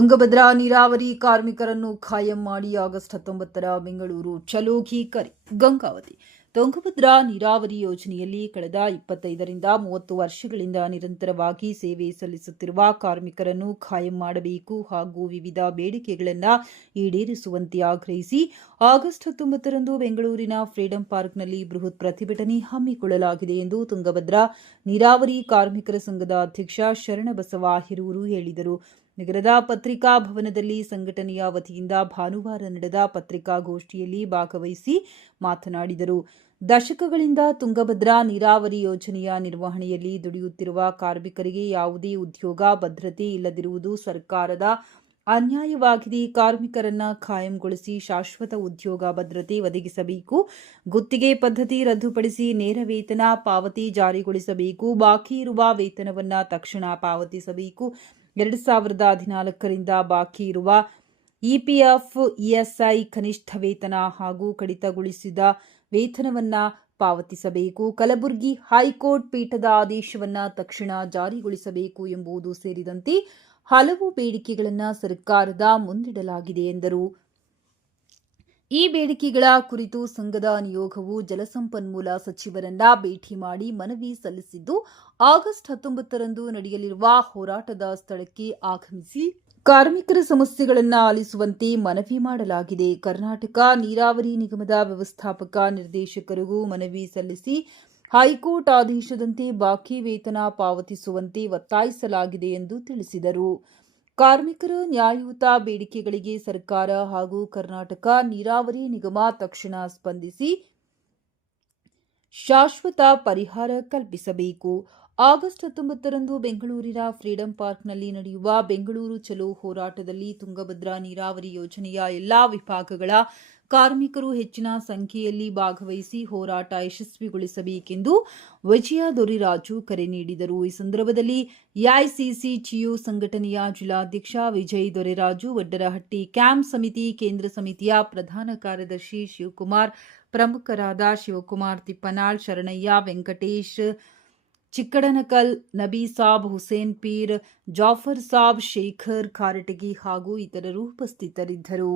ತುಂಗಭದ್ರಾ ನೀರಾವರಿ ಕಾರ್ಮಿಕರನ್ನು ಖಾಯಂ ಮಾಡಿ ಆಗಸ್ಟ್ 19ರ ಬೆಂಗಳೂರು ಚಲೋಗಿ ಕರೆ ಗಂಗಾವತಿ. ತುಂಗಭದ್ರಾ ನೀರಾವರಿ ಯೋಜನೆಯಲ್ಲಿ ಕಳೆದ 25ರಿಂದ 30 ವರ್ಷಗಳಿಂದ ನಿರಂತರವಾಗಿ ಸೇವೆ ಸಲ್ಲಿಸುತ್ತಿರುವ ಕಾರ್ಮಿಕರನ್ನು ಖಾಯಂ ಮಾಡಬೇಕು ಹಾಗೂ ವಿವಿಧ ಬೇಡಿಕೆಗಳನ್ನು ಈಡೇರಿಸುವಂತೆ ಆಗ್ರಹಿಸಿ ಆಗಸ್ಟ್ 19ರಂದು ಬೆಂಗಳೂರಿನ ಫ್ರೀಡಂ ಪಾರ್ಕ್ನಲ್ಲಿ ಬೃಹತ್ ಪ್ರತಿಭಟನೆ ಹಮ್ಮಿಕೊಳ್ಳಲಾಗಿದೆ ಎಂದು ತುಂಗಭದ್ರಾ ನೀರಾವರಿ ಕಾರ್ಮಿಕರ ಸಂಘದ ಅಧ್ಯಕ್ಷ ಶರಣಬಸವ ಹಿರೂರು ಹೇಳಿದರು. ನಗರದ ಪತ್ರಿಕಾ ಭವನದಲ್ಲಿ ಸಂಘಟನೆಯ ವತಿಯಿಂದ ಭಾನುವಾರ ನಡೆದ ಪತ್ರಿಕಾಗೋಷ್ಠಿಯಲ್ಲಿ ಭಾಗವಹಿಸಿ ಮಾತನಾಡಿದರು. ದಶಕಗಳಿಂದ ತುಂಗಭದ್ರಾ ನೀರಾವರಿ ಯೋಜನೆಯ ನಿರ್ವಹಣೆಯಲ್ಲಿ ದುಡಿಯುತ್ತಿರುವ ಕಾರ್ಮಿಕರಿಗೆ ಯಾವುದೇ ಉದ್ಯೋಗ ಭದ್ರತೆ ಇಲ್ಲದಿರುವುದು ಸರ್ಕಾರದ ಅನ್ಯಾಯವಾಗಿದೆ. ಕಾರ್ಮಿಕರನ್ನ ಖಾಯಂಗೊಳಿಸಿ ಶಾಶ್ವತ ಉದ್ಯೋಗ ಭದ್ರತೆ ಒದಗಿಸಬೇಕು. ಗುತ್ತಿಗೆ ಪದ್ಧತಿ ರದ್ದುಪಡಿಸಿ ನೇರ ವೇತನ ಪಾವತಿ ಜಾರಿಗೊಳಿಸಬೇಕು. ಬಾಕಿ ಇರುವ ವೇತನವನ್ನ ತಕ್ಷಣ ಪಾವತಿಸಬೇಕು. 2014ರಿಂದ ಬಾಕಿ ಇರುವ ಇಪಿಎಫ್, ಇಎಸ್ಐ, ಕನಿಷ್ಠ ವೇತನ ಹಾಗೂ ಕಡಿತಗೊಳಿಸಿದ ವೇತನವನ್ನ ಪಾವತಿಸಬೇಕು. ಕಲಬುರಗಿ ಹೈಕೋರ್ಟ್ ಪೀಠದ ಆದೇಶವನ್ನ ತಕ್ಷಣ ಜಾರಿಗೊಳಿಸಬೇಕು ಎಂಬುದು ಸೇರಿದಂತೆ ಹಲವು ಬೇಡಿಕೆಗಳನ್ನು ಸರ್ಕಾರದ ಮುಂದಿಡಲಾಗಿದೆ ಎಂದರು. ಈ ಬೇಡಿಕೆಗಳ ಕುರಿತು ಸಂಘದ ನಿಯೋಗವು ಜಲಸಂಪನ್ಮೂಲ ಸಚಿವರನ್ನ ಭೇಟಿ ಮಾಡಿ ಮನವಿ ಸಲ್ಲಿಸಿದ್ದು, ಆಗಸ್ಟ್ 19ರಂದು ನಡೆಯಲಿರುವ ಹೋರಾಟದ ಸ್ಥಳಕ್ಕೆ ಆಗಮಿಸಿ ಕಾರ್ಮಿಕರ ಸಮಸ್ಯೆಗಳನ್ನು ಆಲಿಸುವಂತೆ ಮನವಿ ಮಾಡಲಾಗಿದೆ. ಕರ್ನಾಟಕ ನೀರಾವರಿ ನಿಗಮದ ವ್ಯವಸ್ಥಾಪಕ ನಿರ್ದೇಶಕರಿಗೂ ಮನವಿ ಸಲ್ಲಿಸಿ ಹೈಕೋರ್ಟ್ ಆದೇಶದಂತೆ ಬಾಕಿ ವೇತನ ಪಾವತಿಸುವಂತೆ ಒತ್ತಾಯಿಸಲಾಗಿದೆ ಎಂದು ತಿಳಿಸಿದರು. ಕಾರ್ಮಿಕರ ನ್ಯಾಯಯುತ ಬೇಡಿಕೆಗಳಿಗೆ ಸರ್ಕಾರ ಹಾಗೂ ಕರ್ನಾಟಕ ನೀರಾವರಿ ನಿಗಮ ತಕ್ಷಣ ಸ್ಪಂದಿಸಿ ಶಾಶ್ವತ ಪರಿಹಾರ ಕಲ್ಪಿಸಬೇಕು. ಆಗಸ್ಟ್ 19ರಂದು ಬೆಂಗಳೂರಿನ ಫ್ರೀಡಂ ಪಾರ್ಕ್ನಲ್ಲಿ ನಡೆಯುವ ಬೆಂಗಳೂರು ಚಲೋ ಹೋರಾಟದಲ್ಲಿ ತುಂಗಭದ್ರಾ ನೀರಾವರಿ ಯೋಜನೆಯ ಎಲ್ಲಾ ವಿಭಾಗಗಳ ಕಾರ್ಮಿಕರು ಹೆಚ್ಚಿನ ಸಂಖ್ಯೆಯಲ್ಲಿ ಭಾಗವಹಿಸಿ ಹೋರಾಟ ಯಶಸ್ವಿಗೊಳಿಸಬೇಕೆಂದು ವಿಜಯ ದೊರೆರಾಜು ಕರೆ ನೀಡಿದರು. ಈ ಸಂದರ್ಭದಲ್ಲಿ ಎಐಸಿಸಿ ಟಿಯು ಸಂಘಟನೆಯ ಜಿಲ್ಲಾಧ್ಯಕ್ಷ ವಿಜಯ್ ದೊರೆರಾಜು, ವಡ್ಡರಹಟ್ಟಿ ಕ್ಯಾಂಪ್ ಸಮಿತಿ ಕೇಂದ್ರ ಸಮಿತಿಯ ಪ್ರಧಾನ ಕಾರ್ಯದರ್ಶಿ ಶಿವಕುಮಾರ್, ಪ್ರಮುಖರಾದ ಶಿವಕುಮಾರ್ ತಿಪ್ಪನಾಳ್, ಶರಣಯ್ಯ, ವೆಂಕಟೇಶ್ ಚಿಕ್ಕಡನಕಲ್, ನಬಿ ಸಾಬ್, ಹುಸೇನ್ ಪೀರ್, ಜಾಫರ್ ಸಾಬ್, ಶೇಖರ್ ಕಾರಟಗಿ ಹಾಗೂ ಇತರರು ಉಪಸ್ಥಿತರಿದ್ದರು.